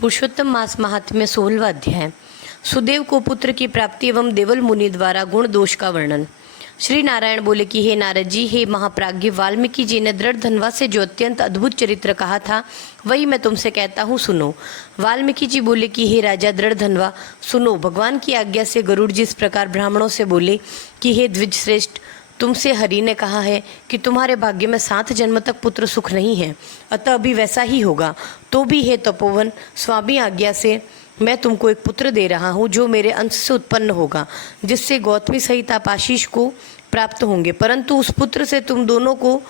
पुरुषोत्तम मास महात्म्य 16वां अध्याय। सुदेव को पुत्र की प्राप्ति एवं देवल मुनि द्वारा गुण दोष का वर्णन। श्री नारायण बोले कि हे नारद जी, हे महाप्राज्ञ, वाल्मीकि जी ने दृढ़ धनवा से जो अत्यंत अद्भुत चरित्र कहा था वही मैं तुमसे कहता हूँ, सुनो। वाल्मीकि जी बोले कि हे राजा दृढ़ धनवा, सुनो। भगवान की आज्ञा से गरुड़ जिस प्रकार ब्राह्मणों से बोले कि हे द्विज श्रेष्ठ, तुमसे हरि ने कहा है कि तुम्हारे भाग्य में 7 जन्म तक पुत्र सुख नहीं है, अतः अभी वैसा ही होगा। तो भी हे तपोवन, स्वामी आज्ञा से मैं तुमको एक पुत्र दे रहा हूँ जो मेरे अंश से उत्पन्न होगा, जिससे गौतमी सहित आप आशीष को प्राप्त होंगे, परंतु उस पुत्र से तुम दोनों को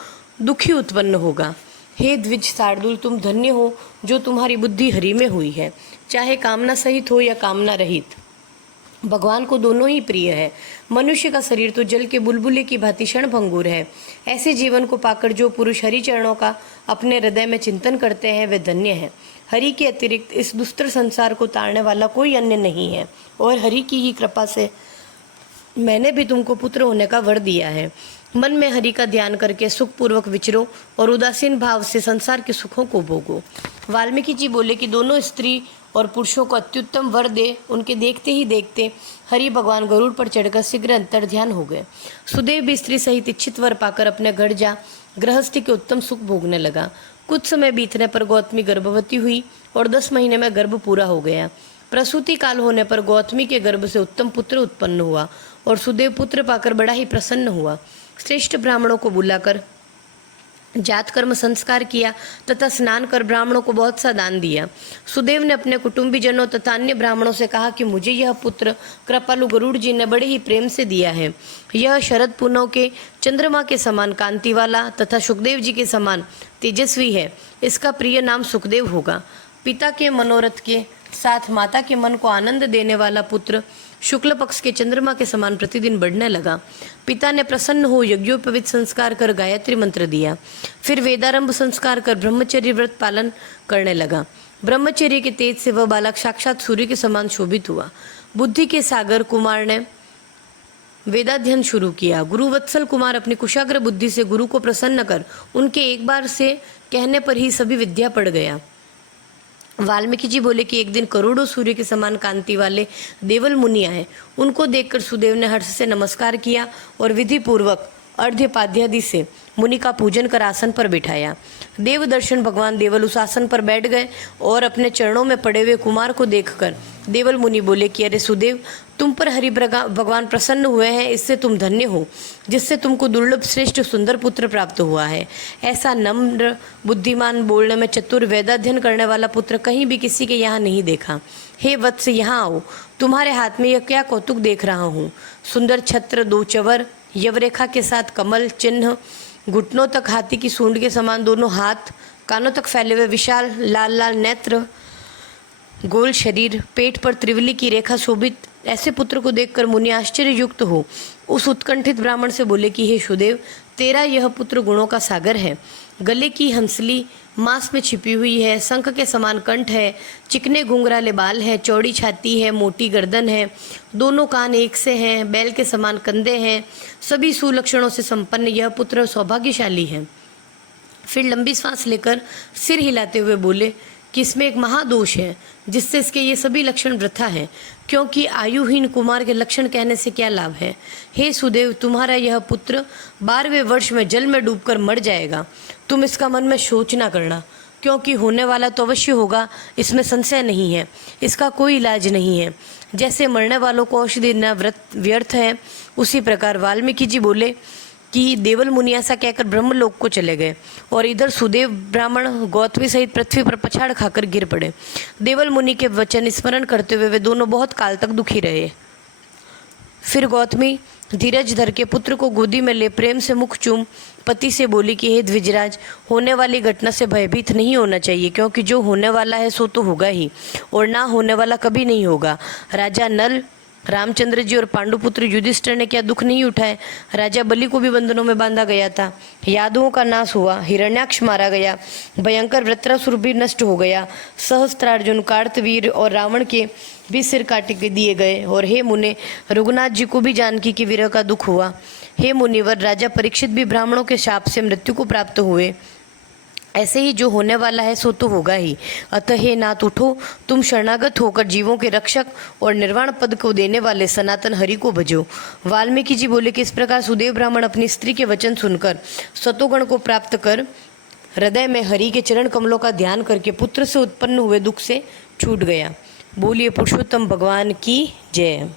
दुखी उत्पन्न होगा। हे द्विज शार्दूल, तुम धन्य हो जो तुम्हारी बुद्धि हरि में हुई है, चाहे कामना सहित हो या कामना रहित। भगवान को दोनों ही प्रिय है। मनुष्य का शरीर तो जल के बुलबुले की भांति क्षण भंगुर है। ऐसे जीवन को पाकर जो पुरुष हरि चरणों का अपने हृदय में चिंतन करते हैं वे धन्य हैं। हरि के अतिरिक्त इस दुष्टर संसार को तारने वाला कोई अन्य नहीं है, और हरि की ही कृपा से मैंने भी तुमको पुत्र होने का वर दिया है। मन में हरि का ध्यान करके सुखपूर्वक विचरो और उदासीन भाव से संसार के सुखों को भोगो। वाल्मीकि जी बोले कि दोनों स्त्री और पुरुषों को अत्युत्तम वर दे उनके देखते ही देखते हरि भगवान गरुड़ पर चढ़कर शीघ्र अंतर ध्यान हो गए। सुदेव भी स्त्री सहित इच्छित वर पाकर अपने घर जा गृहस्थी के उत्तम सुख भोगने लगा। कुछ समय बीतने पर गौतमी गर्भवती हुई और 10 महीने में गर्भ पूरा हो गया। प्रसूति काल होने पर गौतमी के गर्भ से उत्तम पुत्र उत्पन्न हुआ और सुदेव पुत्र पाकर बड़ा ही प्रसन्न हुआ। श्रेष्ठ ब्राह्मणों को बुलाकर जात कर्म संस्कार किया तथा स्नान कर ब्राह्मणों को बहुत सा दान दिया। सुदेव ने अपने कुटुंबीजनों तथा अन्य ब्राह्मणों से कहा कि मुझे यह पुत्र कृपालु गरुड़ जी ने बड़े ही प्रेम से दिया है। यह शरद पूनव के चंद्रमा के समान कांति वाला तथा सुखदेव जी के समान तेजस्वी है। इसका प्रिय नाम सुखदेव होगा। पिता के मनोरथ के साथ माता के मन को आनंद देने वाला पुत्र शुक्ल पक्ष के चंद्रमा के समान प्रतिदिन बढ़ने लगा। पिता ने प्रसन्न हो यज्ञोपवीत संस्कार कर गायत्री मंत्र दिया। फिर वेदारंभ संस्कार कर ब्रह्मचर्य व्रत पालन करने लगा। ब्रह्मचर्य के तेज से वह बालक साक्षात सूर्य के समान शोभित हुआ। बुद्धि के सागर कुमार ने वेदाध्ययन शुरू किया। गुरुवत्सल कुमार अपनी कुशाग्र बुद्धि से गुरु को प्रसन्न कर उनके एक बार से कहने पर ही सभी विद्या पढ़ गया। वाल्मीकि जी बोले कि एक दिन करोड़ों सूर्य के समान कांति वाले देवल मुनि आए। उनको देखकर सुदेव ने हर्ष से नमस्कार किया और विधि पूर्वक अर्घ्यपाद्यादि से मुनि का पूजन कर आसन पर बिठाया। देव दर्शन भगवान देवल उस आसन पर बैठ गए और अपने चरणों में पड़े हुए कुमार को देखकर देवल मुनि बोले कि अरे सुदेव, तुम पर हरि भगवान प्रसन्न हुए हैं, इससे तुम धन्य हो, जिससे तुमको दुर्लभ श्रेष्ठ सुंदर पुत्र प्राप्त हुआ है। ऐसा नम्र, बुद्धिमान, बोलने में चतुर, वेदाध्ययन करने वाला पुत्र कहीं भी किसी के यहाँ नहीं देखा। हे वत्स, यहाँ आओ। तुम्हारे हाथ में यह क्या कौतुक देख रहा हूँ। सुंदर छत्र, 2 चवर, यवरेखा के साथ कमल चिन्ह, घुटनों तक हाथी की सूंड के समान दोनों हाथ, कानों तक फैले हुए विशाल लाल लाल नेत्र, गोल शरीर, पेट पर त्रिवली की रेखा शोभित ऐसे पुत्र को देखकर मुनि आश्चर्य युक्त हो उस उत्कंठित ब्राह्मण से बोले कि हे सुदेव, तेरा यह पुत्र गुणों का सागर है। गले की हंसली मांस में छिपी हुई है, शंख के समान कंठ है, चिकने घुंघराले बाल है, चौड़ी छाती है, मोटी गर्दन है, दोनों कान एक से हैं, बैल के समान कंधे हैं, सभी सुलक्षणों से संपन्न यह पुत्र सौभाग्यशाली है। फिर लंबी सांस लेकर सिर हिलाते हुए बोले कि इसमें एक महादोष है, जिससे इसके ये सभी लक्षण वृथा है, क्योंकि आयुहीन कुमार के लक्षण कहने से क्या लाभ है। हे सुदेव, तुम्हारा यह पुत्र 12वें वर्ष में जल में डूबकर मर जाएगा। तुम इसका मन में सोच ना करना, क्योंकि होने वाला तो अवश्य होगा, इसमें संशय नहीं है। इसका कोई इलाज नहीं है। जैसे मरने वालों को औषधि देना व्यर्थ है, उसी प्रकार वाल्मीकि जी बोले कि देवल मुनि ऐसा कहकर ब्रह्मलोक को चले गए और इधर सुदेव ब्राह्मण गौतमी सहित पृथ्वी पर पछाड़ खाकर गिर पड़े। देवल मुनि के वचन स्मरण करते हुए वे दोनों बहुत काल तक दुखी रहे। फिर गौतमी धीरज धर के पुत्र को गोदी में ले प्रेम से मुख चूम पति से बोली कि हे द्विजराज, होने वाली घटना से भयभीत नहीं होना चाहिए, क्योंकि जो होने वाला है सो तो होगा ही, और ना होने वाला कभी नहीं होगा। राजा नल, रामचंद्र जी और पांडुपुत्र युधिष्ठिर ने क्या दुख नहीं उठाए। राजा बलि को भी बंधनों में बांधा गया था, यादवों का नाश हुआ, हिरण्याक्ष मारा गया, भयंकर वृत्रासुर भी नष्ट हो गया, सहस्त्रार्जुन, कार्तवीर और रावण के भी सिर काट के दिए गए। और हे मुने, रघुनाथ जी को भी जानकी के विरह का दुख हुआ। हे मुनिवर, राजा परीक्षित भी ब्राह्मणों के शाप से मृत्यु को प्राप्त हुए। ऐसे ही जो होने वाला है सो तो होगा ही। अतः हे नाथ उठो, तुम शरणागत होकर जीवों के रक्षक और निर्वाण पद को देने वाले सनातन हरि को भजो। वाल्मीकि जी बोले कि इस प्रकार सुदेव ब्राह्मण अपनी स्त्री के वचन सुनकर सतोगुण को प्राप्त कर हृदय में हरि के चरण कमलों का ध्यान करके पुत्र से उत्पन्न हुए दुख से छूट गया। बोलिए पुरुषोत्तम भगवान की जय।